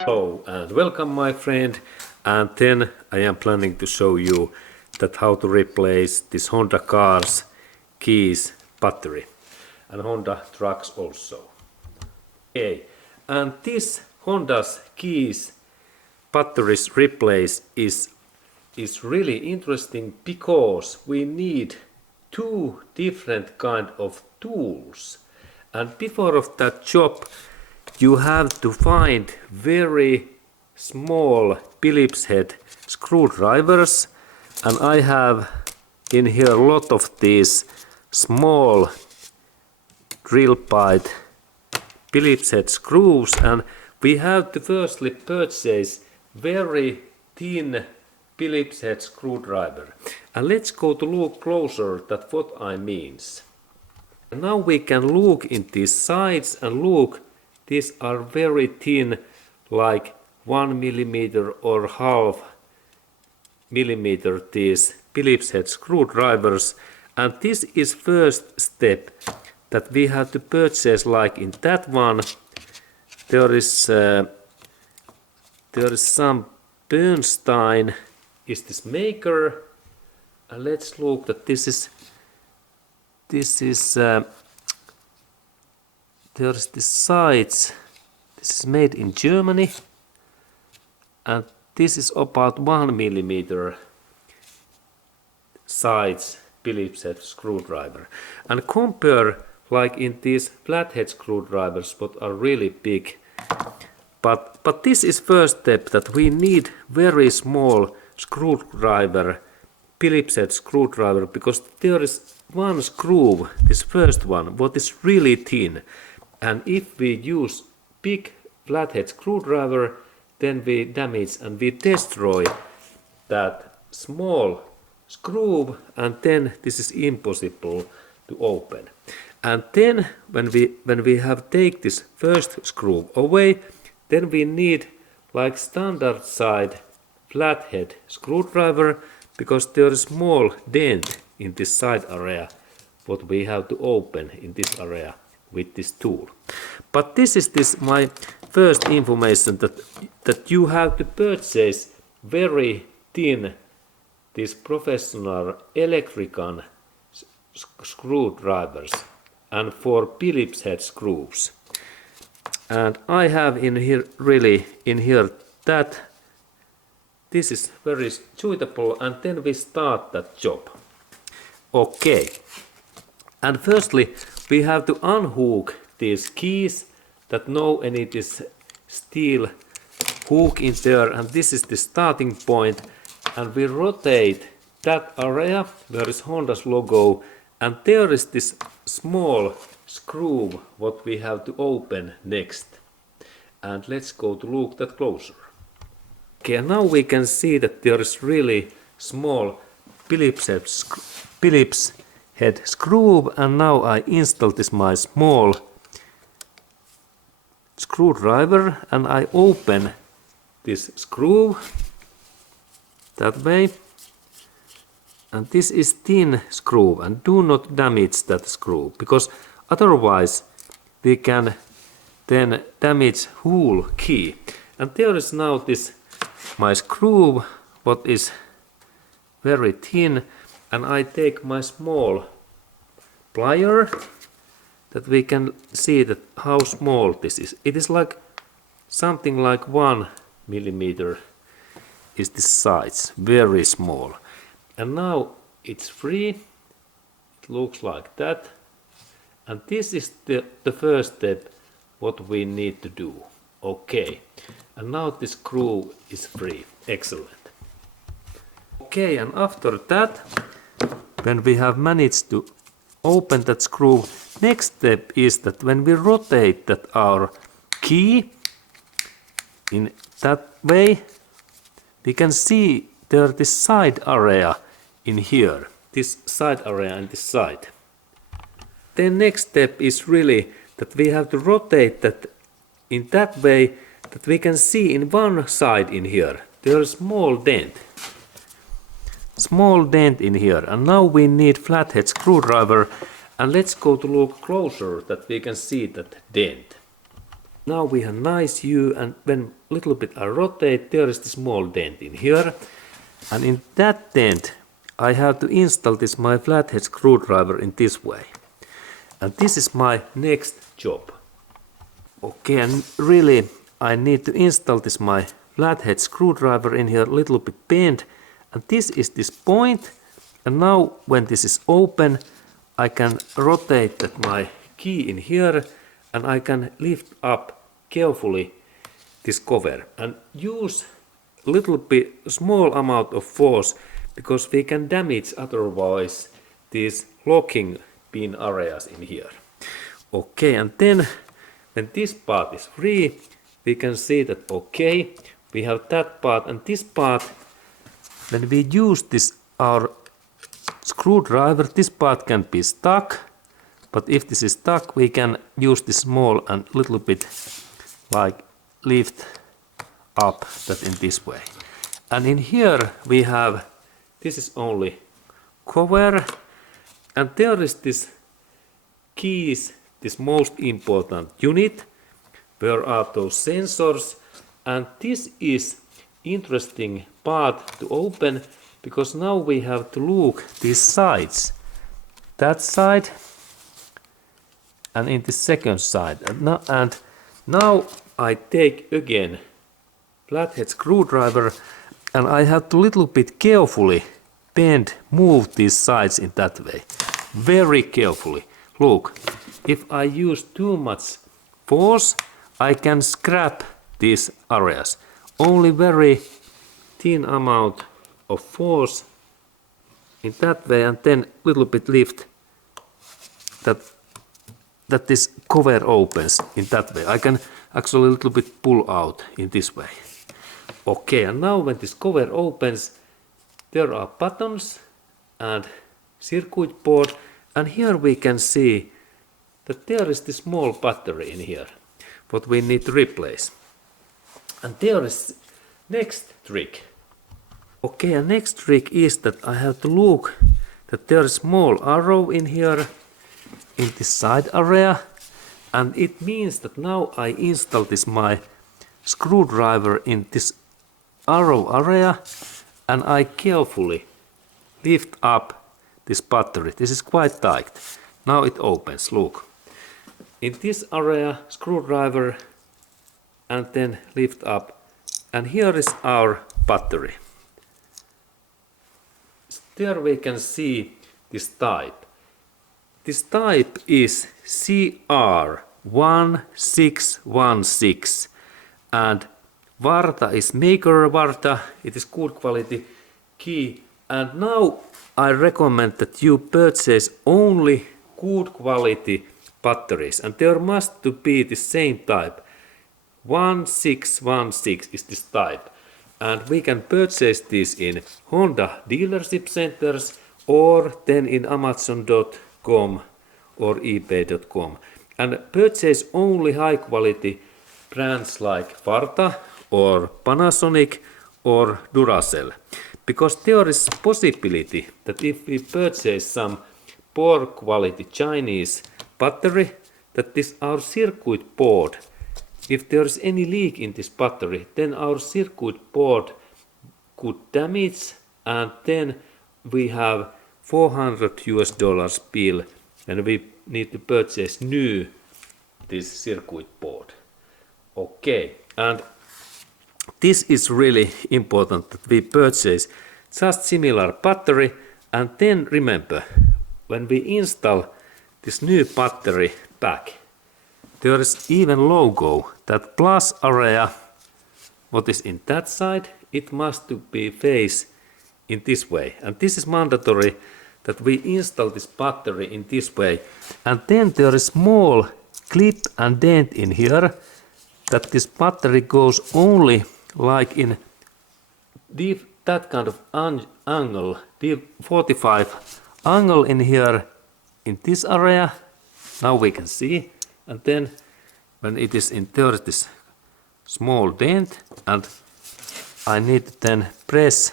Hello and welcome my friend, and then I am planning to show you that how to replace this Honda cars keys battery and Honda trucks also. Okay, and this Honda's keys batteries replace is really interesting because we need two different kind of tools, and before of that job you have to find very small Phillips head screwdrivers, and I have in here a lot of these small drill bit Phillips head screws, and we have to firstly purchase very thin Phillips head screwdriver. And let's go to look closer at what I means. And now we can look in these sides and look, these are very thin, like 1 millimeter or half millimeter, these Phillips head screwdrivers. And this is first step that we have to purchase. Like in that one there is some Bernstein is this maker, and let's look that this is there's this sides, this is made in Germany, and this is about 1 millimeter size Phillips head screwdriver, and compare like in these flathead screwdrivers what are really big. But this is first step, that we need very small screwdriver, Phillips head screwdriver, because there is one screw, this first one, what is really thin, and if we use big flathead screwdriver then we damage and we destroy that small screw, and then this is impossible to open. And then when we have take this first screw away, then we need like standard side flathead screwdriver, because there is small dent in this side area what we have to open in this area with this tool. But this is my first information, that you have to purchase very thin these professional electrical screwdrivers and for Phillips head screws. And I have in here that this is very suitable, and then we start that job. Okay, and firstly we have to unhook these keys that no any this steel hook in there, and this is the starting point, and we rotate that area where is Honda's logo, and there is this small screw what we have to open next. And let's go to look that closer. Okay, now we can see that there is really small Phillips head screw, and now I install this my small screwdriver and I open this screw that way. And this is thin screw, and do not damage that screw, because otherwise we can then damage whole key. And there is now this my screw what is very thin, and I take my small plier that we can see that how small this is. It is like something like 1 millimeter is the size, very small. And now it's free, it looks like that, and this is the first step what we need to do. Okay, and now this screw is free. Excellent. Okay, and after that, when we have managed to open that screw, next step is that when we rotate that our key in that way, we can see there this side area in here, this side area and this side. Then next step is really that we have to rotate that in that way that we can see in one side in here there is small dent in here, and now we need flathead screwdriver, And let's go to look closer that we can see that dent. Now we have nice view, and when little bit I rotate, there is the small dent in here. And in that dent I have to install this my flathead screwdriver in this way. And this is my next job. Okay, and really I need to install this my flathead screwdriver in here, little bit bent. And this is this point. And now when this is open, I can rotate that my key in here, and I can lift up carefully this cover and use little bit small amount of force, because we can damage otherwise these locking pin areas in here. Okay, and then when this part is free, we can see that okay, we have that part, and this part, when we use this our screwdriver, this part can be stuck, but if this is stuck, we can use this small and little bit like lift up that in this way. And in here we have, this is only cover, and there is this keys, this most important unit, where are those sensors, and this is interesting part to open, because now we have to look these sides, that side and in the second side. And now I take again flathead screwdriver, and I have to little bit carefully move these sides in that way, very carefully. Look, if I use too much force, I can scrap these areas. Only very thin amount of force in that way, and then little bit lift that this cover opens in that way. I can actually a little bit pull out in this way. Okay, and now when this cover opens, there are buttons and circuit board, and here we can see that there is this small battery in here, what we need to replace. And there is next trick. Okay, and next trick is that I have to look that there is small arrow in here in this side area, and it means that now I install this my screwdriver in this arrow area, and I carefully lift up this battery. This is quite tight. Now it opens, look. In this area, screwdriver, and then lift up, and here is our battery. There we can see this type. This type is CR1616, and Varta is maker Varta. It is good quality key, and now I recommend that you purchase only good quality batteries, and there must to be the same type. 1616 is this type, and we can purchase this in Honda dealership centers or then in Amazon.com or eBay.com, and purchase only high quality brands like Varta or Panasonic or Duracell, because there is possibility that if we purchase some poor quality Chinese battery, that this our circuit board, if there is any leak in this battery, then our circuit board could damage, and then we have $400 bill, and we need to purchase new this circuit board. Okay, and this is really important that we purchase just similar battery, and then remember, when we install this new battery pack, there is even logo, that plus area, what is in that side, it must to be face in this way, and this is mandatory that we install this battery in this way. And then there is small clip and dent in here, that this battery goes only like in that kind of angle, 45 angle in here in this area. Now we can see, and then when it is in there is this small dent, and I need to then press,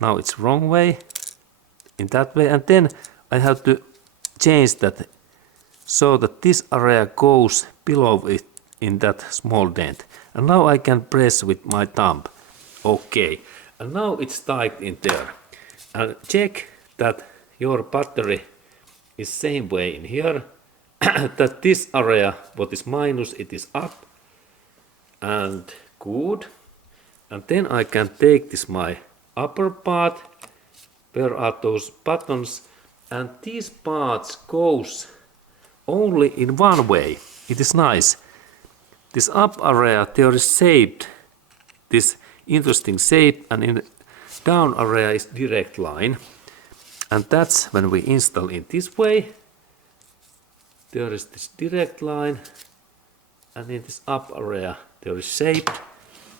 now it's wrong way, in that way, and then I have to change that so that this area goes below it in that small dent. And now I can press with my thumb. Okay, and now it's tight in there. And check that your battery is same way in here. That this area, what is minus, it is up. And good. And then I can take this my upper part. Where are those buttons? And these parts goes only in one way. It is nice. This up area there is shaped, this interesting shape, and in the down area is direct line. And that's when we install in this way. There is this direct line, and in this up area there is shaped.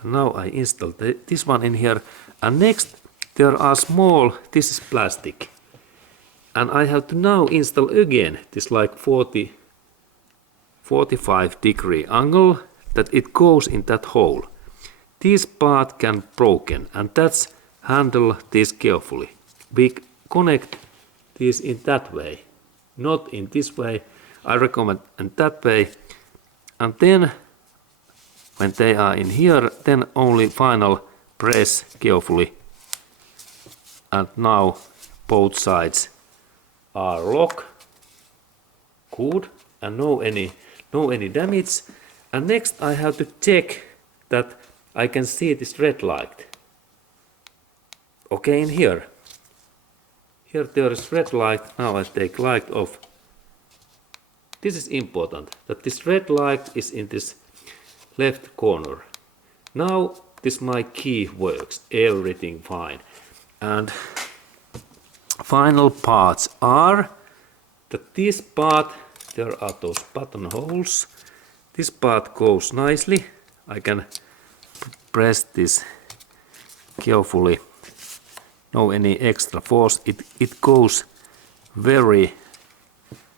And now I install this one in here. And next there are small, this is plastic. And I have to now install again this like 45-degree angle that it goes in that hole. This part can broken, and that's handle this carefully. We connect this in that way, not in this way. I recommend in that way. And then when they are in here, then only final press carefully. And now both sides are locked. Good. And no any damage. And next I have to check that I can see this red light. Okay, in here. Here there is red light. Now I take light off. This is important, that this red light is in this left corner. Now this my key works, everything fine. And final parts are that this part, there are those button holes. This part goes nicely. I can press this carefully. No any extra force. It goes very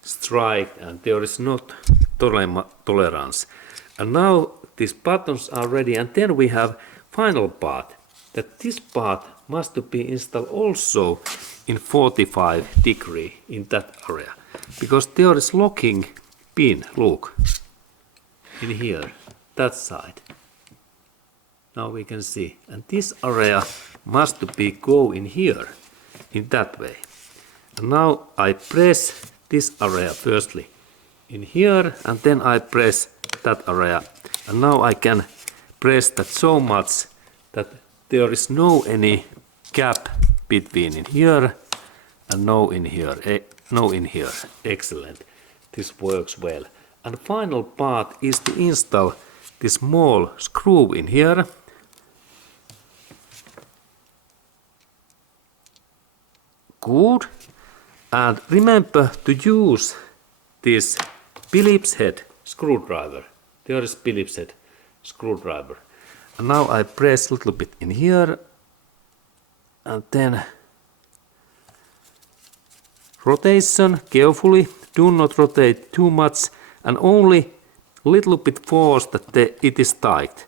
straight, and there is not tolerance. And now these buttons are ready, and then we have final part. That this part must be installed also in 45-degree in that area, because there is locking pin. Look in here, that side. Now we can see, and this area must be go in here in that way. And now I press this area firstly in here, and then I press that area. And now I can press that so much that there is no any gap between in here and no in here. No in here. Excellent. This works well. And final part is to install this small screw in here. Good. And remember to use this Phillips head screwdriver. There is Phillips head screwdriver. And now I press a little bit in here, and then rotation carefully. Do not rotate too much, and only a little bit force that it is tight.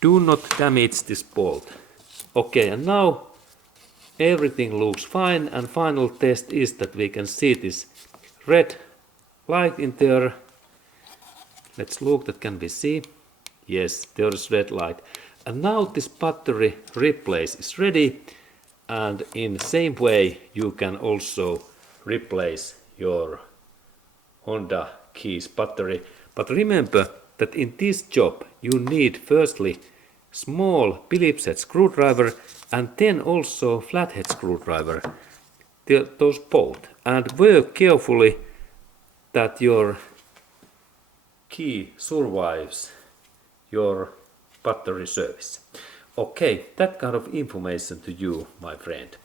Do not damage this bolt. Okay, and now everything looks fine, and final test is that we can see this red light in there. Let's look, that can we see? Yes, there is red light. And now this battery replace is ready, and in the same way you can also replace your Honda keys battery. But remember that in this job you need firstly small Phillips head screwdriver, and then also flathead screwdriver, those both, and work carefully that your key survives your battery service. Okay, that kind of information to you, my friend.